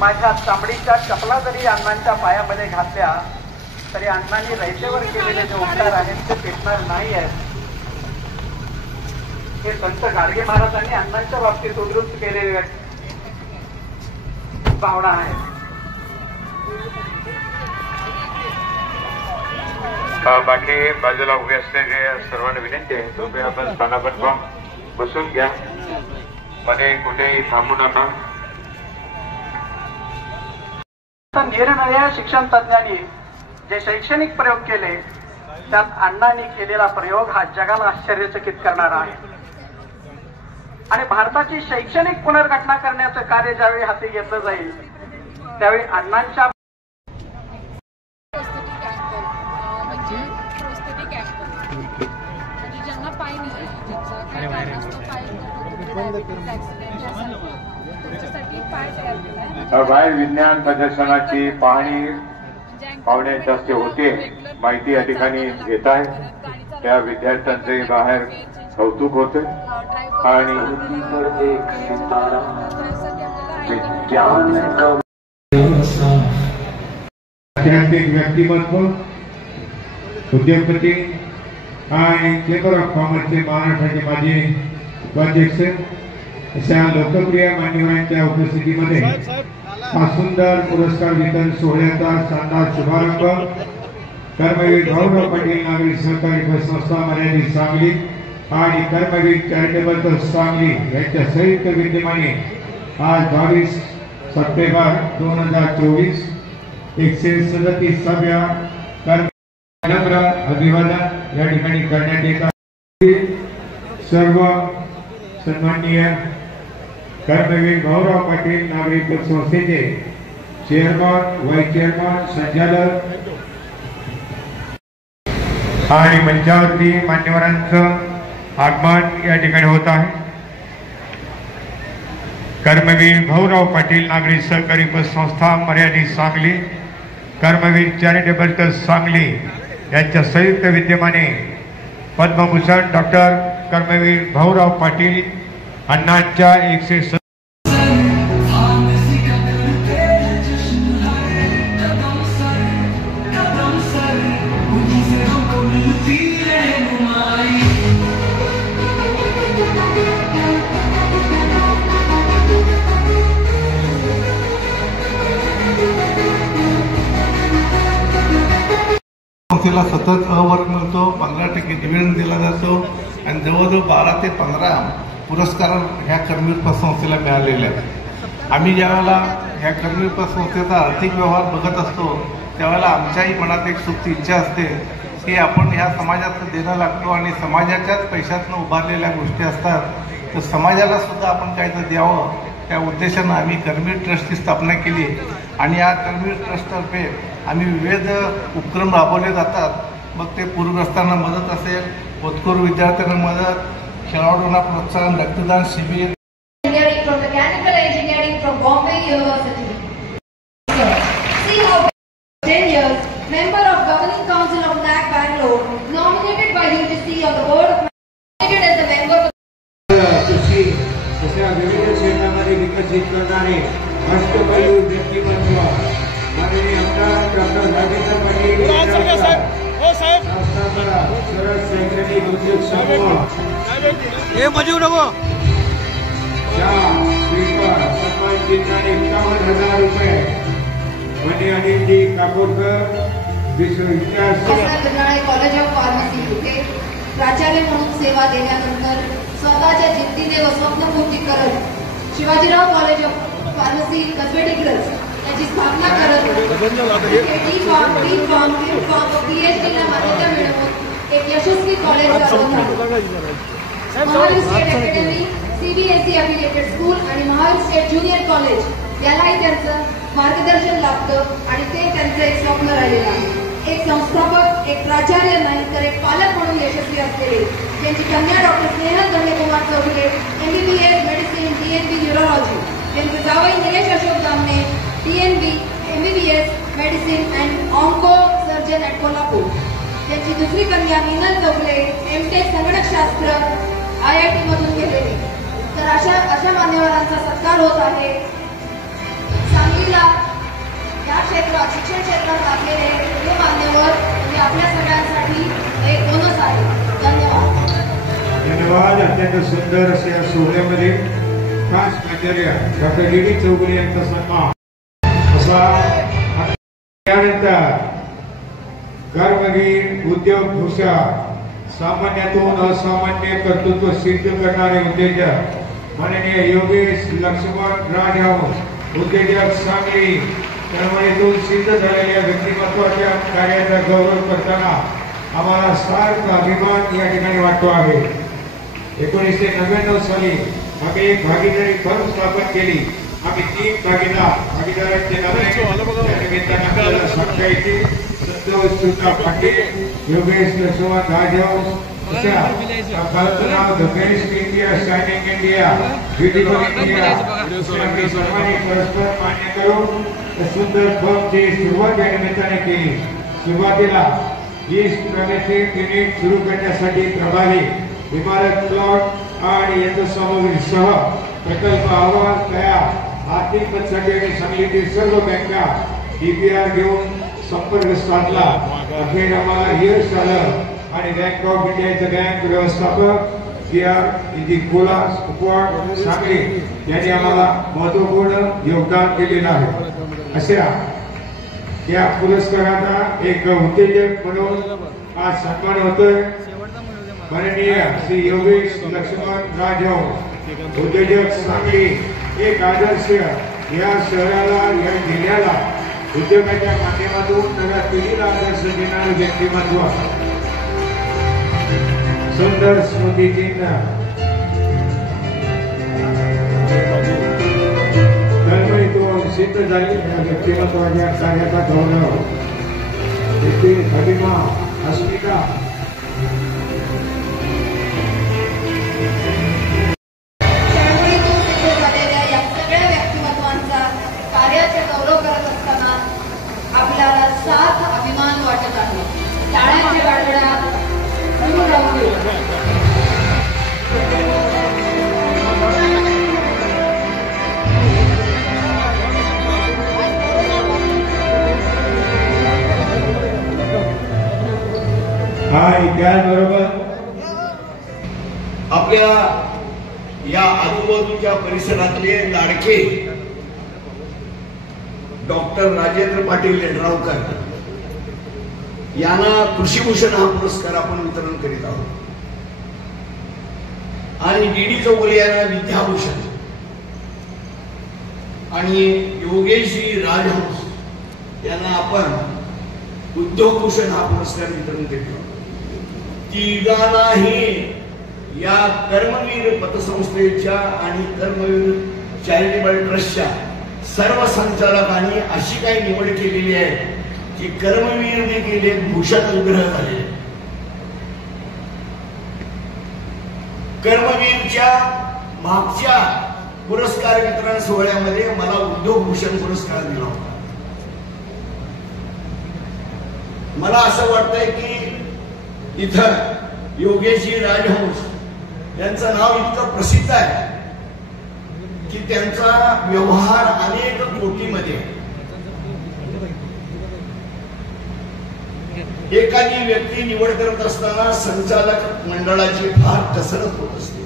माझ्या चामडीच्या चपला जरी अण्णांच्या पायामध्ये घातल्या तरी अण्णांनी रयतेवर केलेले जे उपकार आहेत ते पेटणार नाही आहेत. हे संत गाडगे महाराजांनी अण्णांच्या बाबतीत उद्रुक्त केलेले भावना आहे. बाकी बाजूला उभे असलेले सर्वांना विनंती आहे, तुम्ही आपण स्थानापन्न बसून घ्या, मध्ये कुठेही थांबू नका. निरनिराळ्या शिक्षण तज्ञांनी जे शैक्षणिक प्रयोग केले त्यात अण्णांनी केलेला प्रयोग हा जगाला आश्चर्यचकित करणारा आहे. आणि भारताची शैक्षणिक पुनर्घटना करण्याचं कार्य ज्यावेळी हाती घेतलं जाईल त्यावेळी अण्णांच्या बाहेर विज्ञान प्रदर्शनाची पाहणी पाहुण्यांच्या हस्ते होते. माहिती या ठिकाणी घेत आहे. त्या विद्यार्थ्यांचे बाहेर कौतुक होते आणि ऐतिहासिक व्यक्तिमत्व, उद्योगपती आणि चेंबर ऑफ कॉमर्सचे महाराष्ट्राचे माजी उपाध्यक्ष अशा लोकप्रिय मान्यवरांच्या उपस्थितीमध्ये हा सुंदर पुरस्कार वितरण सोहळ्याचा शानदार शुभारंभ कर्मवीर भाऊराव पाटील नागरी सहकारी पतसंस्था मर्यादित सांगली आणि कर्मवीर चॅरिटेबल ट्रस्ट सांगली यांच्या संयुक्त विद्यमाने आज 22 सप्टेंबर 2024 137व्या कर्म अभिवादन या ठिकाणी करण्यात येत आहे. सर्व सन्माननीय कर्मवीर भाऊराव पाटील नागरी पतसंस्थेचे चेअरमन, व्हाईस चेअरमन, संचालक आणि मंचावरती मान्यवरांचं आगमन या ठिकाणी होत आहे. कर्मवीर भाऊराव पाटील नागरी सहकारी पतसंस्था मर्यादित सांगली, कर्मवीर चॅरिटेबल ट्रस्ट सांगली यांच्या संयुक्त विद्यमाने पद्मभूषण डॉक्टर कर्मवीर भाऊराव पाटील अण्णांच्या 100 संस्थेला सतत अवर्ग मिळतो, 15% डिव्हिडंड दिला जातो आणि जवळजवळ 12 ते 15 पुरस्कार ह्या कर्मवीर पतसंस्थेला मिळालेले आहेत. आम्ही ज्यावेळेला ह्या कर्मवीर पतसंस्थेचा आर्थिक व्यवहार बघत असतो त्यावेळेला आमच्याही मनात एक सुप्त इच्छा असते की आपण ह्या समाजात देणं लागतो आणि समाजाच्याच पैशातनं उभारलेल्या गोष्टी असतात तर समाजाला सुद्धा आपण काहीतरी द्यावं. त्या उद्देशानं आम्ही कर्मवीर ट्रस्टची स्थापना केली आणि या कर्मवीर ट्रस्टतर्फे आम्ही विविध उपक्रम राबवले जातात. मग ते पूरग्रस्तांना मदत असेल, होतकरू विद्यार्थ्यांना मदत, खेळाडूंना प्रोत्साहन, रक्तदान शिबिर. From mechanical engineering from Bombay University. See how 10 years, member of Governing Council of NAC Bangalore, nominated by UGC on the board of nominated as a member of कृषी अशा विविध क्षेत्रामध्ये विकसित करणारे अष्टपैलू व्यक्तिमत्व माननीय आमदार डॉक्टर राजेंद्र पाटील सरस शैक्षणिक उद्योग समूह हे मजूर नको स्पीकर सन्मान चिन्हाने 51,000 रुपये म्हणजे अनिलजी काकोडकर विश्वविद्यालय कॉलेज ऑफ फार्मसी येथे प्राचार्य म्हणून सेवा दिल्यानंतर स्वतःच्या जिद्दीने व स्वप्नपूर्ती करत Shivajirao college of pharmacy Kasbe Digraj याची स्थापना करत PhDला मान्यता मिळवून एक यशस्वी college Mahavir state academy, CBSE affiliated school आणि महावीर स्टेट ज्युनियर कॉलेज यालाही त्यांचं मार्गदर्शन लाभतं आणि ते त्यांचं एक स्वप्न राहिलेलं आहे. एक संस्थापक, एक प्राचार्य नाही तर एक पालक म्हणून यशस्वी असलेले त्यांची कन्या doctor Snehal Dhanekumar Chougule MBBS medicine DNB neurology, त्यांचे जावई Nilesh Ashok Damne DNB MBBS medicine and onco surgeon at Kolhapur, त्यांची दुसरी कन्या मीनल चौगुले MTech संगणकशास्त्र IIT मधून केलेली. तर अशा मान्यवरांचा सत्कार होत आहे. या क्षेत्रात शिक्षण क्षेत्रात लागलेले हे मान्यवर म्हणजे आपल्या सगळ्यांसाठी एक बोनस आहे. धन्यवाद. धन्यवाद. अत्यंत सुंदर असे या सोहळ्यामध्ये खास आचार्य डॉक्टर डी डी चौगुले यांचा सन्मान असा. त्यानंतर कर्मवीर उद्योगभूषण सामान्यातून असामान्य कर्तृत्व सिद्ध करणारे उद्योजक माननीय योगेश लक्ष्मण राजहंस उद्योजक सांगली चळवळीतून सिद्ध झालेल्या व्यक्तिमत्वाच्या कार्याचा गौरव करताना आम्हाला सार्थ अभिमान या ठिकाणी वाटतो आहे. 1999 साली आम्ही एक भागीदारी फर्म स्थापन केली. आम्ही 3 भागीदारांचे नाव सांगायचे संतोष सुता पाटील, योगेश लक्ष्मण राजहंस, नाव the best India, shining India, beautiful India. आम्ही सर्वांनी परस्पर मान्य करून सुंदर फर्मची सुरुवात या निमित्ताने केली. सुरुवातीला ईस्ट मॅनेजमेंट युनिट सुरू करण्यासाठी प्रभावी इमारत, प्लॉट आणि यंत्रसामुग्रीसह प्रकल्प अहवाल तयार. आर्थिक मदतीसाठी आणि सांगलीतील सर्व बँका DPR घेऊन संपर्क साधला. अखेर आम्हाला यश आलं आणि बँक ऑफ इंडियाचे बँक व्यवस्थापक PR कोला कुपवाड सांगली यांनी आम्हाला महत्वपूर्ण योगदान दिलेलं आहे. अशा या पुरस्काराचा एक उद्योजक म्हणून आज सन्मान होतोय. माननीय श्री योगेश लक्ष्मण राजहंस उद्योजक सांगली एक आदर्श या शहराला या जिल्ह्याला उद्योगाच्या माध्यमातून नव्या पिढीला आदर्श देणारे व्यक्तिमत्व. सुंदर स्मृतिचिन्ह तळमळीतून सिद्ध झाली या व्यक्तिमत्वाच्या कार्याचा गौरव. अभिमान अस्मिता आपल्याला सार्थ अभिमान वाटत आहे. टाळ्यांच्या गडगडाट सुरू राहू दे. त्याचबरोबर आपल्या या आजूबाजूच्या परिसरातले लाडके डॉक्टर राजेंद्र पाटील लेंडरावकर यांना कृषीभूषण हा पुरस्कार आपण वितरण करीत आहोत आणि DD चौगुले यांना विद्याभूषण आणि योगेशजी राजहंस यांना आपण उद्योगभूषण हा पुरस्कार वितरण करीत आहोत. तिघांनाही या कर्मवीर पतसंस्थेच्या आणि कर्मवीर चॅरिटेबल ट्रस्टच्या सर्व संचालकांनी अशी काही निवड केलेली आहे की कर्मवीर देखील एक भूषण विग्रह झाले. कर्मवीरच्या मागच्या पुरस्कार वितरण सोहळ्यामध्ये मला उद्योग भूषण पुरस्कार दिला होता. मला असं वाटतंय की इथं योगेशजी राजहंस यांचं नाव इतकं प्रसिद्ध आहे की त्यांचा व्यवहार अनेक कोटीमध्ये. एखादी व्यक्ती निवड करत असताना संचालक मंडळाची फार कसरत होत असते.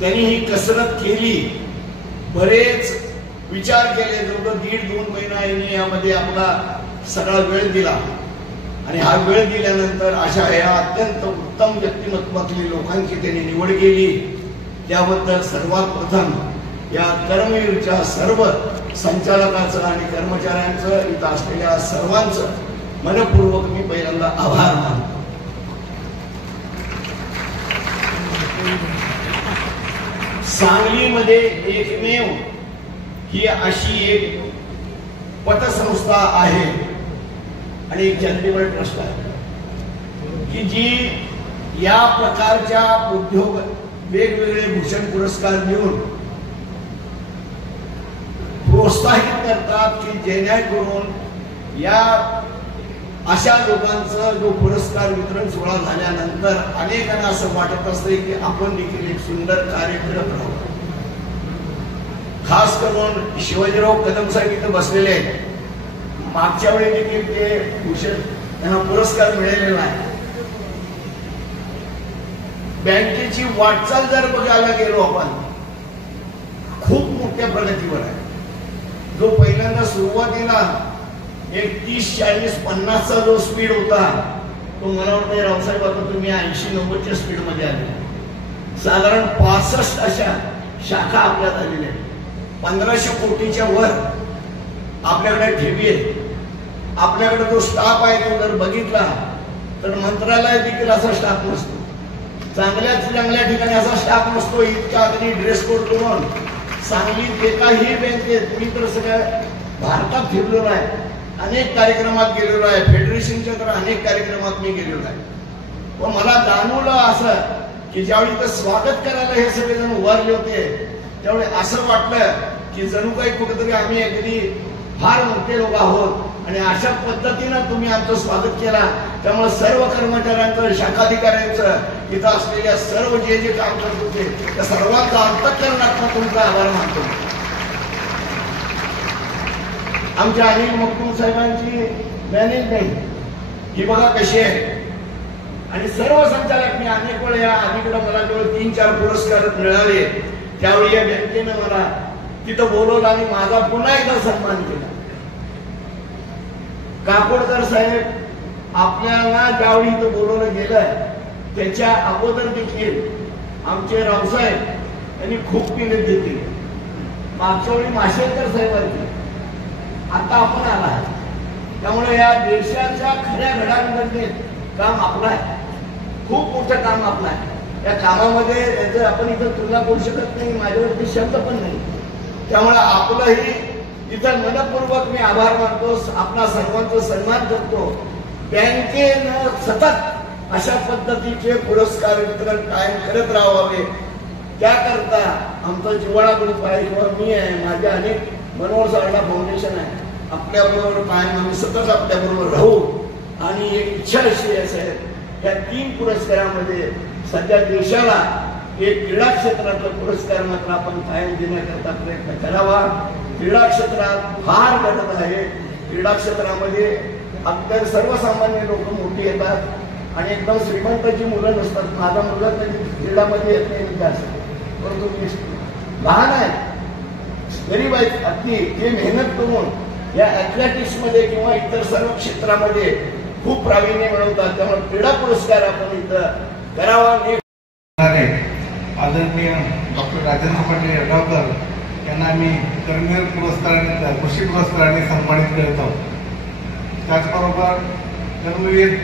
त्यांनी ही कसरत केली, बरेच विचार केले. जवळ 1.5-2 महिना यांनी यामध्ये आपला सगळा वेळ दिला आणि हा वेळ दिल्यानंतर अशा या अत्यंत उत्तम व्यक्तिमत्वातली लोकांची त्यांनी निवड केली. त्याबद्दल सर्वात प्रथम या कर्मवीरच्या सर्व संचालकांचं आणि कर्मचाऱ्यांचं, इथं असलेल्या सर्वांचं मनपूर्वक मी पहिल्यांदा आभार मानतो. सांगलीमध्ये एकमेव ही अशी एक पतसंस्था आहे आणि एक चॅरिटेबल ट्रस्ट आहे की जी या प्रकारच्या उद्योग वेगवेगळे भूषण पुरस्कार देऊन प्रोत्साहित करतात की जेणेकरून या अशा लोकांचं जो पुरस्कार वितरण सोहळा झाल्यानंतर अनेकांना असं वाटत असतं की आपण देखील एक सुंदर कार्य करत आहोत. खास करून शिवाजीराव कदम साहेब इथं बसलेले आहेत. मागच्या वेळी देखील ते भूषण त्यांना पुरस्कार मिळालेला आहे. बँकेची वाटचाल जर बघायला गेलो आपण खूप मोठ्या प्रगतीवर आहे. जो पहिल्यांदा सुरुवातीला एक 30-40-50चा जो स्पीड होता तो मला वाटतं रावसाहेब आता तुम्ही 80-90च्या स्पीड मध्ये आले. साधारण 65 अशा शाखा आपल्यात आलेल्या आहेत. 1500 कोटीच्या वर आपल्याकडे ठेवी आहे. आपल्याकडे जो स्टाफ आहे तो जर बघितला तर मंत्रालयात देखील असा स्टाफ नसतो. चांगल्या ठिकाणी असा स्टाफ नसतो. इतका अगदी ड्रेस कोड करून सांगलीत एकाही बँकेत मी तर सगळ्या भारतात फिरलेलो आहे. अनेक कार्यक्रमात गेलेलो आहे. फेडरेशनच्या तर अनेक कार्यक्रमात मी गेलेलो आहे. पण मला जाणवलं असं की ज्यावेळी तर स्वागत करायला हे सगळेजण उभारले होते त्यावेळी असं वाटलं की जणू काही कुठेतरी आम्ही अगदी फार मोठे लोक आहोत आणि अशा पद्धतीनं तुम्ही आमचं स्वागत केला. त्यामुळे सर्व कर्मचाऱ्यांचं, शाखाधिकाऱ्यांचं, इथं असलेल्या सर्व जे जे काम करत होते त्या सर्वांचा अंतःकरणातून तुमचा आभार मानतो. आमच्या अनिल मखदूम साहेबांची मॅनेजमेंट ही बघा कशी आहे. आणि सर्व संचालक मी अनेक वेळ या अलीकडे मला जेव्हा 3-4 पुरस्कार मिळाले त्यावेळी या बँकेनं मला तिथं बोलवलं आणि माझा पुन्हा एकदा सन्मान केला. काकोडकर साहेब आपल्याला ज्यावेळी इथं बोलवलं गेलं त्याच्या अगोदर देखील आमचे रावसाहेब यांनी खूप केले देते. मागच्या वेळी माशेलकर साहेबांनी आता आपण आला. त्यामुळे या देशाच्या खऱ्या घडामोडीत काम आपलं आहे. खूप मोठं काम आपलं आहे. या कामामध्ये याचं आपण इथं तुलना करू शकत नाही. माझ्यावरती शब्द पण नाही. त्यामुळे आपलंही इथं मनपूर्वक मी आभार मानतो. आपला सर्वांचा सन्मान करतो. बँकेनं सतत अशा पद्धतीचे पुरस्कार वितरण कायम करत राहावे त्याकरता आमचा जिव्हाळा ग्रुप आहे किंवा मी आहे, माझे अनेक मनोहर सारडा फाउंडेशन आहे. आपल्याबरोबर कायम आम्ही सतत आपल्याबरोबर राहू. आणि एक इच्छा अशी आहे या 3 पुरस्कारामध्ये सध्या देशाला एक क्रीडा क्षेत्रातला पुरस्कार मात्र आपण कायम देण्याकरता प्रयत्न करावा. क्रीडा क्षेत्रात फार गरज आहे. क्रीडा क्षेत्रामध्ये अगदी सर्वसामान्य लोक मोठी येतात आणि एकदम श्रीमंताची मुलं नसतात. माझा मुलगा कधी क्रीडामध्ये येत नाही जास्त, परंतु लहान आहे, गरीब आहेत, अगदी ते मेहनत करून या ऍथलेटिक्स मध्ये किंवा इतर सर्व क्षेत्रामध्ये खूप प्रावीण्य मिळवतात. त्यामुळे क्रीडा पुरस्कार आपण इथं करावा. आदरणीय डॉक्टर राजेंद्र पाटील यड्रावकर यांना आम्ही कर्मवीर पुरस्काराने, कृषी पुरस्काराने सन्मानित करत आहोत. त्याचबरोबर कर्मवीर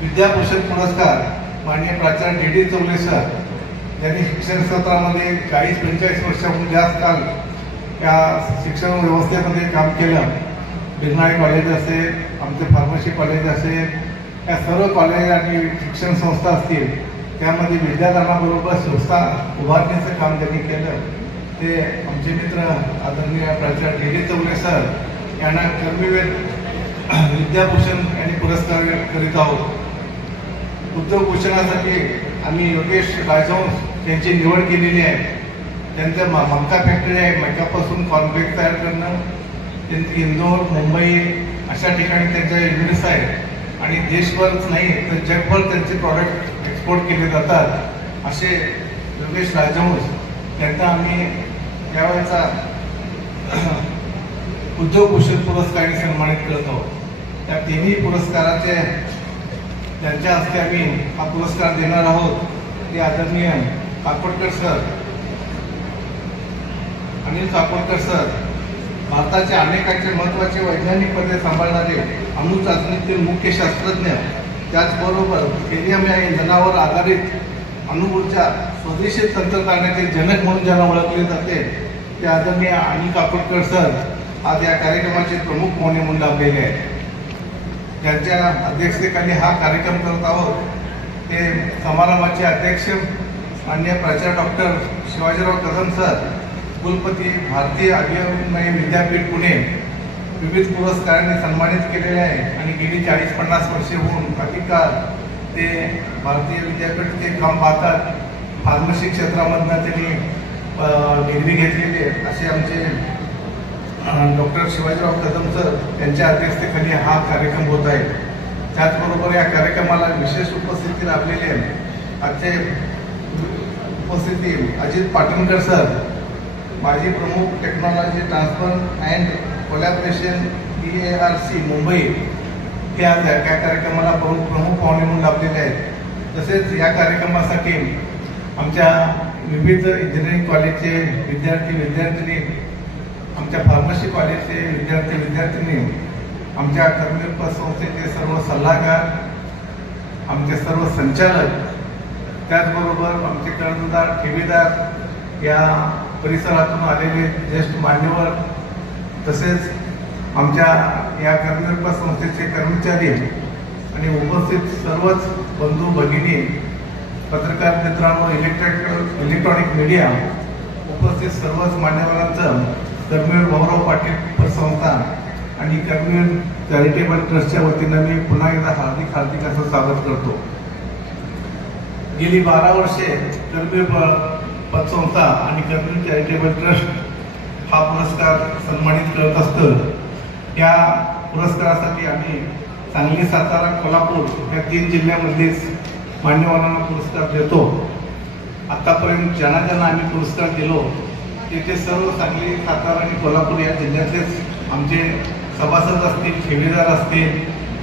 विद्याभूषण पुरस्कार माननीय प्राचार्य डी डी चौले सर यांनी शिक्षण क्षेत्रामध्ये 40-45 वर्षाहून जास्त काल या शिक्षण व्यवस्थेमध्ये काम केलं. बिरनाळे कॉलेज असेल, आमचे फार्मसी कॉलेज असेल, या सर्व कॉलेज आणि शिक्षण संस्था असतील त्यामध्ये विद्यार्थ्यांबरोबर संस्था उभारण्याचं काम त्यांनी केलं. ते आमचे मित्र आदरणीय प्राचार्य डी डी चौले सर यांना कर्मवीर विद्याभूषण यांनी पुरस्कार करीत आहोत. उद्योगभूषणासाठी आम्ही योगेश राजहंस यांची निवड केलेली आहे. त्यांचं ममता फॅक्टरी आहे. मक्यापासून कॉन्फेक्ट तयार करणं. त्यांचे इंदोर, मुंबई अशा ठिकाणी त्यांच्या युनिट्स आहेत आणि देशभरच नाही तर जगभर त्यांचे प्रॉडक्ट एक्सपोर्ट केले जातात. असे योगेश राजहंस त्यांना आम्ही यावेळेचा उद्योगभूषण पुरस्काराने सन्मानित करत आहोत. त्या 3ही पुरस्काराचे त्यांच्या हस्ते आम्ही हा पुरस्कार देणार आहोत. ते आदरणीय काकोडकर सर, अनिल काकोडकर सर भारताचे अनेकांचे महत्त्वाचे वैज्ञानिक पदे सांभाळणारे अणु चाचणीतील मुख्य शास्त्रज्ञ, त्याचबरोबर हेलियम या इंधनावर आधारित अणुऊर्जा स्वदेशी तंत्रज्ञानाचे जनक म्हणून ज्यांना ओळखले जाते ते आदरणीय अनिल काकोडकर सर आज या कार्यक्रमाचे प्रमुख पाहुणे म्हणून लाभलेले आहेत. त्यांच्या अध्यक्षतेखाली हा कार्यक्रम करत आहोत. ते समारंभाचे अध्यक्ष माननीय प्राचार्य डॉक्टर शिवाजीराव कदम सर, कुलपती भारतीय अभियांत्रिकी विद्यापीठ पुणे, विविध पुरस्कारांनी सन्मानित केलेले आहे आणि गेली 40-50 वर्षे होऊन अधिक काळ ते भारतीय विद्यापीठ ते काम पाहतात. फार्मसी क्षेत्रामधनं त्यांनी डिग्री घेतलेली आहे असे आमचे डॉक्टर शिवाजीराव कदम सर यांच्या अध्यक्षतेखाली हा कार्यक्रम होत आहे. त्याचबरोबर या कार्यक्रमाला विशेष उपस्थिती लाभलेले आजचे उपस्थिती अजित पाटणकर सर, माजी प्रमुख technology transfer and collaboration EARC Mumbai, हे आज या कार्यक्रमाला प्रमुख पाहुणे म्हणून लाभलेले आहेत. तसेच या कार्यक्रमासाठी आमच्या विविध इंजिनिअरिंग कॉलेजचे विद्यार्थी, आमच्या फार्मसी कॉलेजचे विद्यार्थी, आमच्या कर्मवीर संस्थेचे सर्व सल्लागार, आमचे सर्व संचालक, त्याचबरोबर आमचे कर्जदार, ठेवीदार, या परिसरातून आलेले ज्येष्ठ मान्यवर, तसेच आमच्या या कर्मवीर संस्थेचे कर्मचारी आणि उपस्थित सर्वच बंधू भगिनी, पत्रकार मित्रांनो, इलेक्ट्रॉनिक मीडिया, उपस्थित सर्वच मान्यवरांचं कर्मवीर भाऊराव पाटील पतसंस्था आणि कर्मवीर चॅरिटेबल ट्रस्टच्या वतीनं मी पुन्हा एकदा हार्दिक असं स्वागत करतो. गेली 12 वर्षे कर्मवीर पतसंस्था आणि कर्मवीर चॅरिटेबल ट्रस्ट हा पुरस्कार सन्मानित करत असतं. या पुरस्कारासाठी आम्ही सांगली, सातारा, कोल्हापूर या 3 जिल्ह्यामधलेच मान्यवरांना पुरस्कार देतो. आतापर्यंत ज्यांना आम्ही पुरस्कार दिलो ते सर्व सांगली, सातारा आणि कोल्हापूर या जिल्ह्यातलेच आमचे सभासद असतील, ठेवीदार असतील,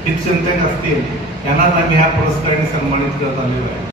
हितचिंतक असतील, यांनाच आम्ही ह्या पुरस्काराने सन्मानित करत आलेलो आहे.